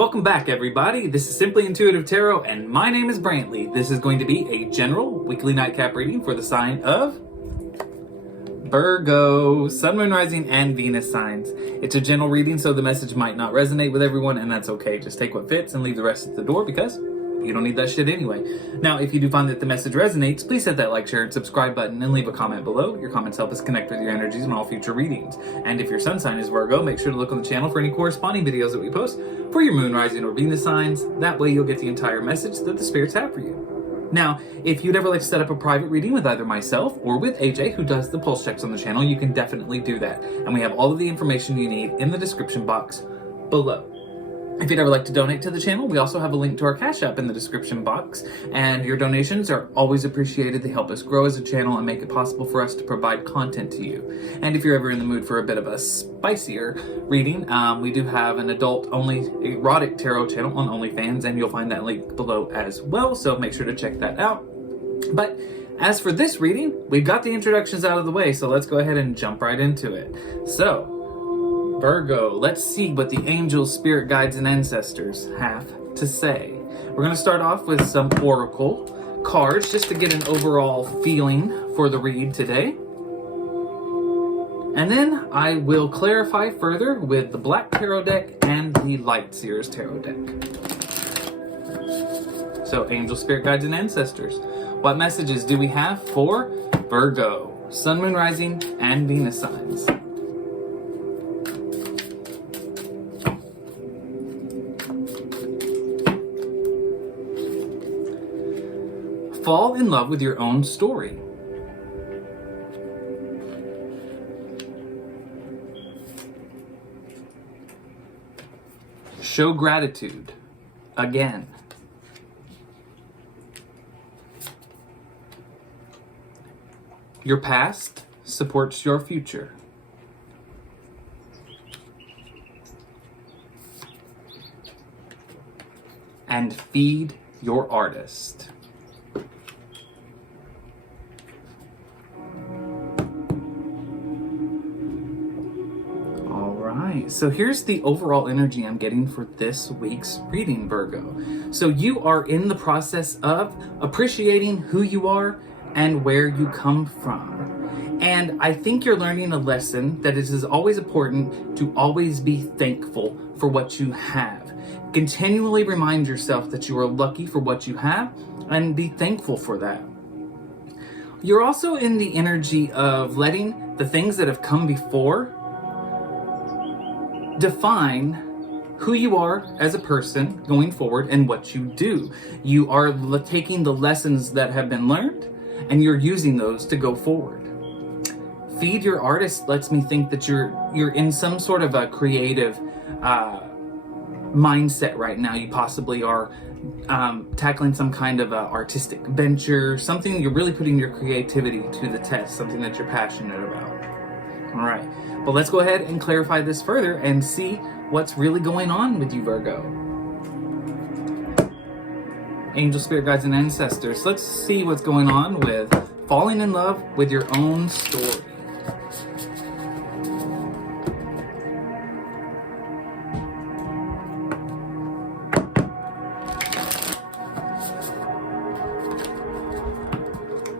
Welcome back, everybody. This is Simply Intuitive Tarot, and my name is Brantley. This is going to be a general weekly nightcap reading for the sign of Virgo, Sun, Moon, Rising, and Venus signs. It's a general reading, so the message might not resonate with everyone, and that's okay. Just take what fits and leave the rest at the door because you don't need that shit anyway. Now, if you do find that the message resonates, please hit that like, share, and subscribe button and leave a comment below. Your comments help us connect with your energies in all future readings. And if your sun sign is Virgo, make sure to look on the channel for any corresponding videos that we post for your moon, rising, or Venus signs. That way you'll get the entire message that the spirits have for you. Now, if you'd ever like to set up a private reading with either myself or with AJ, who does the pulse checks on the channel, you can definitely do that. And we have all of the information you need in the description box below. If you'd ever like to donate to the channel, we also have a link to our Cash App in the description box, and your donations are always appreciated. They help us grow as a channel and make it possible for us to provide content to you. And if you're ever in the mood for a bit of a spicier reading, we do have an adult-only erotic tarot channel on OnlyFans, and you'll find that link below as well, so make sure to check that out. But as for this reading, we've got the introductions out of the way, so let's go ahead and jump right into it. So, Virgo, let's see what the angels, spirit guides, and ancestors have to say. We're going to start off with some oracle cards just to get an overall feeling for the read today. And then I will clarify further with the Black Tarot deck and the Light Seers Tarot deck. So, angels, spirit guides, and ancestors. What messages do we have for Virgo, Sun, Moon, Rising, and Venus signs? Fall in love with your own story. Show gratitude again. Your past supports your future. And feed your artist. So here's the overall energy I'm getting for this week's reading, Virgo. So you are in the process of appreciating who you are and where you come from. And I think you're learning a lesson that it is always important to always be thankful for what you have. Continually remind yourself that you are lucky for what you have and be thankful for that. You're also in the energy of letting the things that have come before define who you are as a person going forward and what you do. You are taking the lessons that have been learned and you're using those to go forward. Feed your artist lets me think that you're in some sort of a creative mindset right now. You possibly are tackling some kind of artistic venture, something you're really putting your creativity to the test, something that you're passionate about. All right, but let's go ahead and clarify this further and see what's really going on with you, Virgo. Angel, spirit guides, and ancestors. Let's see what's going on with falling in love with your own story.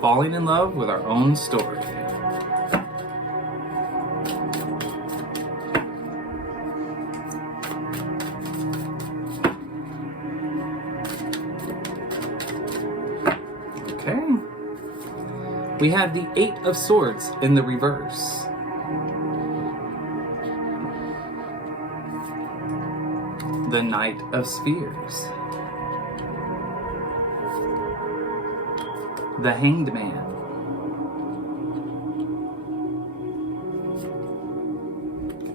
Falling in love with our own story. We have the Eight of Swords in the reverse. The Knight of Spears. The Hanged Man.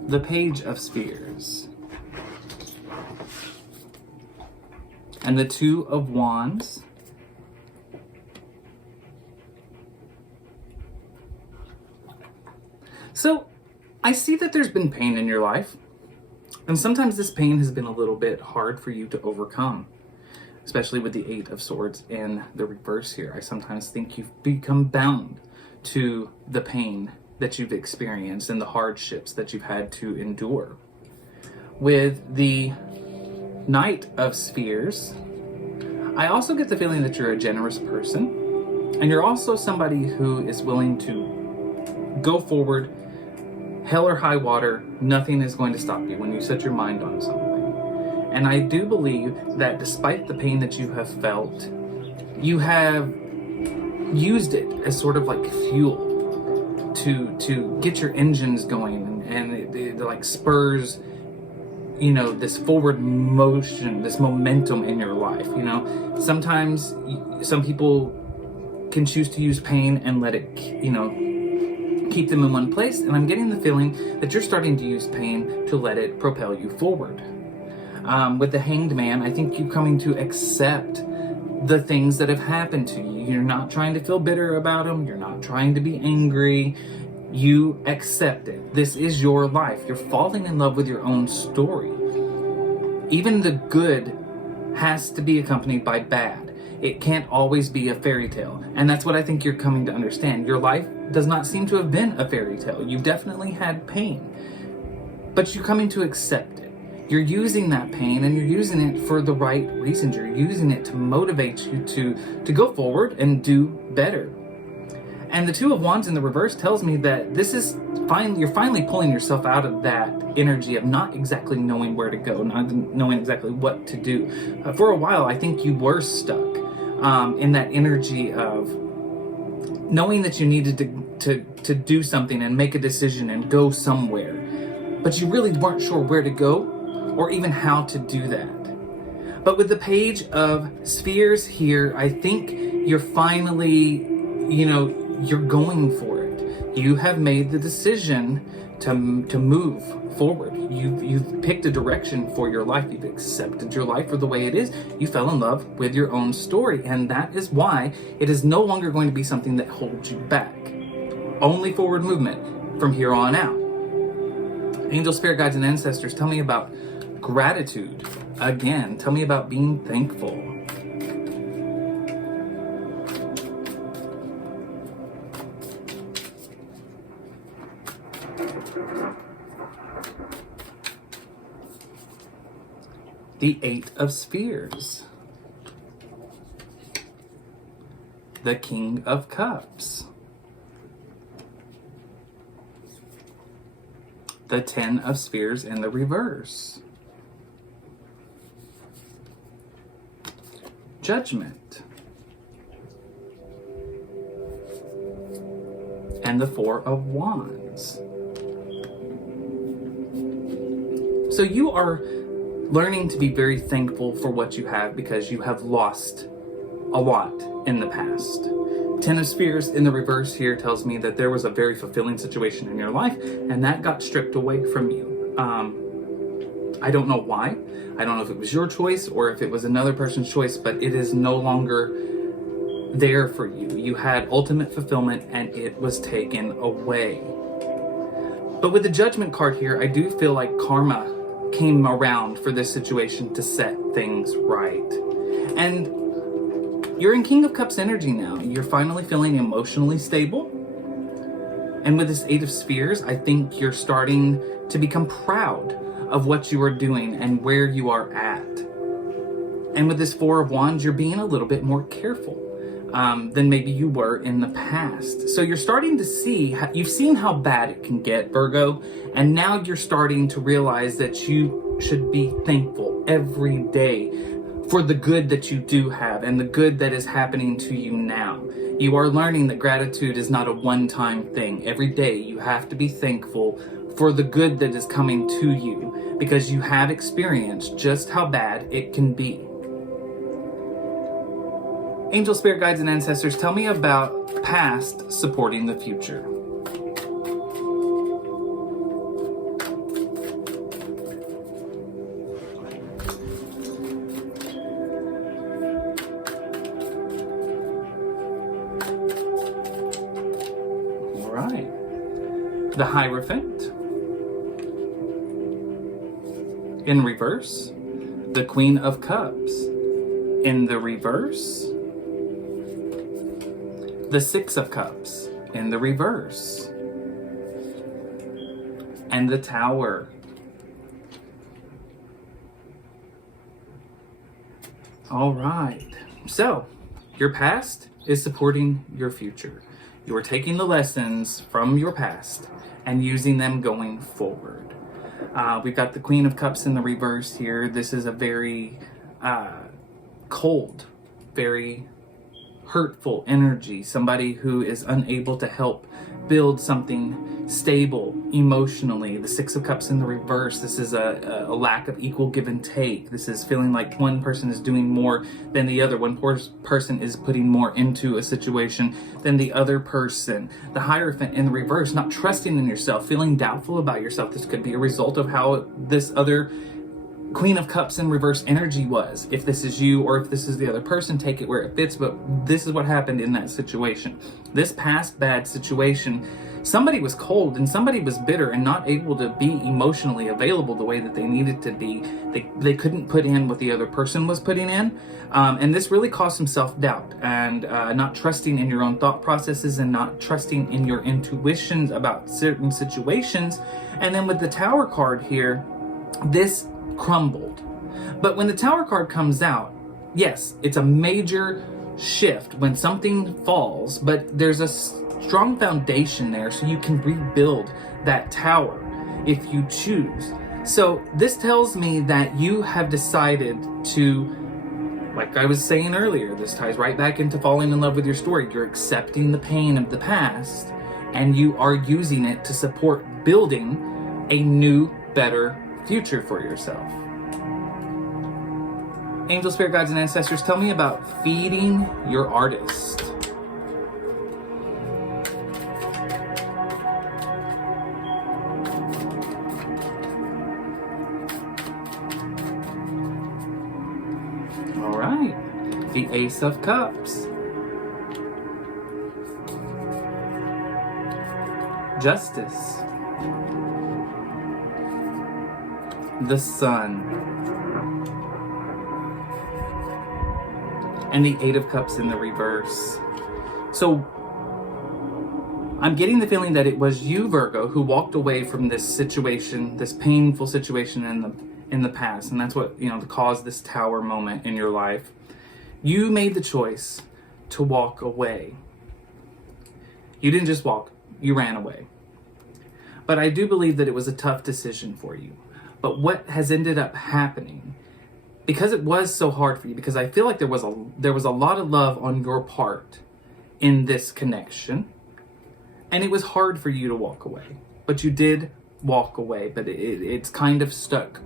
The Page of Spears. And the Two of Wands. So, I see that there's been pain in your life, and sometimes this pain has been a little bit hard for you to overcome, especially with the Eight of Swords in the reverse here. I sometimes think you've become bound to the pain that you've experienced and the hardships that you've had to endure. With the Knight of Spheres, I also get the feeling that you're a generous person, and you're also somebody who is willing to go forward, hell or high water. Nothing is going to stop you when you set your mind on something. And I do believe that despite the pain that you have felt, you have used it as sort of like fuel to get your engines going, and it like spurs, you know, this forward motion, this momentum in your life. You know, sometimes some people can choose to use pain and let it, you know, keep them in one place. And I'm getting the feeling that you're starting to use pain to let it propel you forward. With the Hanged Man, I think you're coming to accept the things that have happened to you. You're not trying to feel bitter about them. You're not trying to be angry. You accept it. This is your life. You're falling in love with your own story. Even the good has to be accompanied by bad. It can't always be a fairy tale. And that's what I think you're coming to understand. Your life does not seem to have been a fairy tale. You've definitely had pain, but you're coming to accept it. You're using that pain, and you're using it for the right reasons. You're using it to motivate you to go forward and do better. And the Two of Wands in the reverse tells me that this is you're finally pulling yourself out of that energy of not exactly knowing where to go, not knowing exactly what to do. For a while, I think you were stuck in that energy of knowing that you needed to do something and make a decision and go somewhere, but you really weren't sure where to go or even how to do that. But with the Page of Spheres here, I think you're finally, you know, you're going for it. You have made the decision to move forward. You've picked a direction for your life. You've accepted your life for the way it is. You fell in love with your own story, and that is why it is no longer going to be something that holds you back. Only forward movement from here on out. Angel, spirit guides, and ancestors, tell me about gratitude. Again, tell me about being thankful. The Eight of Spheres. The King of Cups. The Ten of Spheres in the reverse. Judgment. And the Four of Wands. So you are learning to be very thankful for what you have, because you have lost a lot in the past. Ten of Spheres in the reverse here tells me that there was a very fulfilling situation in your life, and that got stripped away from you. I don't know why. I don't know if it was your choice or if it was another person's choice, but it is no longer there for you. You had ultimate fulfillment, and it was taken away. But with the Judgment card here, I do feel like karma came around for this situation to set things right. And you're in King of Cups energy now. You're finally feeling emotionally stable. And with this Eight of Spheres, I think you're starting to become proud of what you are doing and where you are at. And with this Four of Wands, you're being a little bit more careful than maybe you were in the past. So you're starting to see, you've seen how bad it can get, Virgo, and now you're starting to realize that you should be thankful every day for the good that you do have and the good that is happening to you now. You are learning that gratitude is not a one-time thing. Every day you have to be thankful for the good that is coming to you, because you have experienced just how bad it can be. Angel, spirit guides, and ancestors, tell me about past supporting the future. All right. The Hierophant in reverse. The Queen of Cups in the reverse. The Six of Cups in the reverse. And the Tower. All right. So, your past is supporting your future. You are taking the lessons from your past and using them going forward. We've got the Queen of Cups in the reverse here. This is a very cold, very hurtful energy. Somebody who is unable to help build something stable emotionally. The Six of Cups in the reverse. This is a lack of equal give and take. This is feeling like one person is doing more than the other. One person is putting more into a situation than the other person. The Hierophant in the reverse, not trusting in yourself, feeling doubtful about yourself. This could be a result of how this other Queen of Cups in reverse energy was. If this is you or if this is the other person, take it where it fits, but this is what happened in that situation. This past bad situation, somebody was cold and somebody was bitter and not able to be emotionally available the way that they needed to be. They couldn't put in what the other person was putting in. And this really caused some self-doubt and not trusting in your own thought processes and not trusting in your intuitions about certain situations. And then with the Tower card here, this crumbled. But when the Tower card comes out, yes, it's a major shift when something falls, but there's a strong foundation there so you can rebuild that tower if you choose. So this tells me that you have decided to, like I was saying earlier, this ties right back into falling in love with your story. You're accepting the pain of the past and you are using it to support building a new, better future for yourself. Angel, spirit guides, and ancestors, tell me about feeding your artist. All right, the Ace of Cups. Justice. The Sun, and the Eight of Cups in the reverse. So I'm getting the feeling that it was you, Virgo, who walked away from this situation, this painful situation in the past, and that's what, caused this Tower moment in your life. You made the choice to walk away. You didn't just walk, you ran away. But I do believe that it was a tough decision for you. But what has ended up happening, because it was so hard for you, because I feel like there was a lot of love on your part in this connection, and it was hard for you to walk away. But you did walk away, but it's kind of stuck.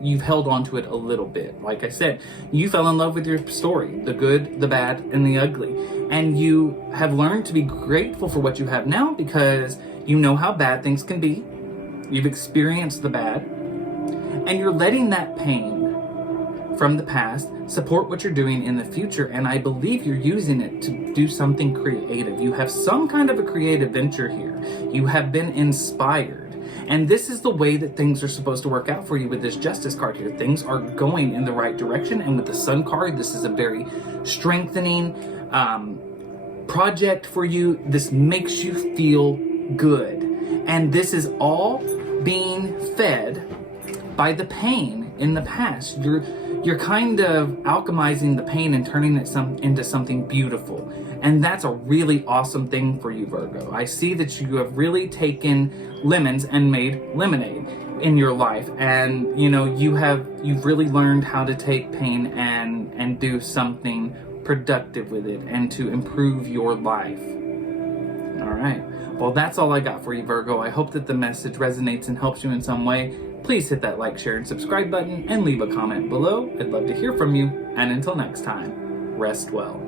You've held on to it a little bit. Like I said, you fell in love with your story, the good, the bad, and the ugly. And you have learned to be grateful for what you have now because you know how bad things can be. You've experienced the bad. And you're letting that pain from the past support what you're doing in the future. And I believe you're using it to do something creative. You have some kind of a creative venture here. You have been inspired. And this is the way that things are supposed to work out for you with this Justice card here. Things are going in the right direction. And with the Sun card, this is a very strengthening project for you. This makes you feel good. And this is all being fed by the pain in the past. You're kind of alchemizing the pain and turning it into something beautiful. And that's a really awesome thing for you, Virgo. I see that you have really taken lemons and made lemonade in your life. And you've really learned how to take pain and do something productive with it and to improve your life. All right. Well, that's all I got for you, Virgo. I hope that the message resonates and helps you in some way. Please hit that like, share, and subscribe button and leave a comment below. I'd love to hear from you. And until next time, rest well.